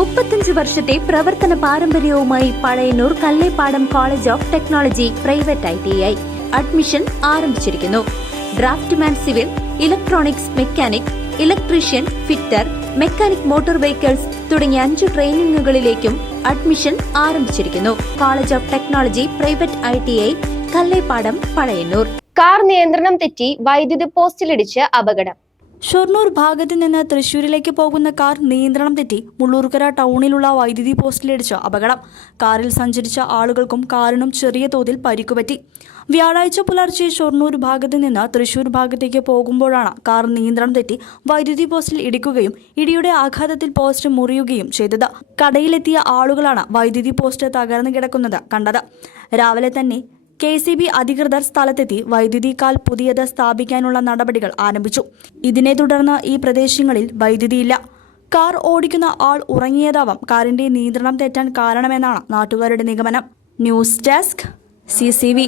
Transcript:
35 വർഷത്തെ പ്രവർത്തന പാരമ്പര്യവുമായി Pazhayannur Kallepadam college of technology private ITI admission ആരംഭിച്ചിരിക്കുന്നു. Draftsman civil, electronics mechanic, electrician, fitter, mechanic motor vehicles തുടങ്ങിയ 5 ട്രെയിനിങ്ങുകളിലേക്കും അഡ്മിഷൻ ആരംഭിച്ചിരിക്കുന്നു. College of technology private ITI Kallepadam, Pazhayannur. Car നിയന്ത്രണം തെറ്റി വൈദ്യുതി പോസ്റ്റിലിടിച്ച് അപകടം. ഷൊർണൂർ ഭാഗത്ത് നിന്ന് തൃശൂരിലേക്ക് പോകുന്ന കാർ നിയന്ത്രണം തെറ്റി മുള്ളൂർക്കര ടൗണിലുള്ള വൈദ്യുതി പോസ്റ്റിലിടിച്ച് അപകടം. കാറിൽ സഞ്ചരിച്ച ആളുകൾക്കും കാറിനും ചെറിയ തോതിൽ പരിക്കുപറ്റി. വ്യാഴാഴ്ച പുലർച്ചെ ഷൊർണൂർ ഭാഗത്ത് നിന്ന് തൃശൂർ ഭാഗത്തേക്ക് പോകുമ്പോഴാണ് കാർ നിയന്ത്രണം തെറ്റി വൈദ്യുതി പോസ്റ്റിൽ ഇടിക്കുകയും ഇടിയുടെ ആഘാതത്തിൽ പോസ്റ്റ് മുറിയുകയും ചെയ്തത്. കടയിലെത്തിയ ആളുകളാണ് വൈദ്യുതി പോസ്റ്റ് തകർന്നു കിടക്കുന്നത് കണ്ടത്. രാവിലെ തന്നെ KCB അധികൃതർ സ്ഥലത്തെത്തി വൈദ്യുതി കാൽ പുതിയത് സ്ഥാപിക്കാനുള്ള നടപടികൾ ആരംഭിച്ചു. ഇതിനെ തുടർന്ന് ഈ പ്രദേശങ്ങളിൽ വൈദ്യുതിയില്ല. കാർ ഓടിക്കുന്ന ആൾ ഉറങ്ങിയതാവാം കാറിന്റെ നിയന്ത്രണം തെറ്റാൻ കാരണമെന്നാണ് നാട്ടുകാരുടെ നിഗമനം. News desk CCV.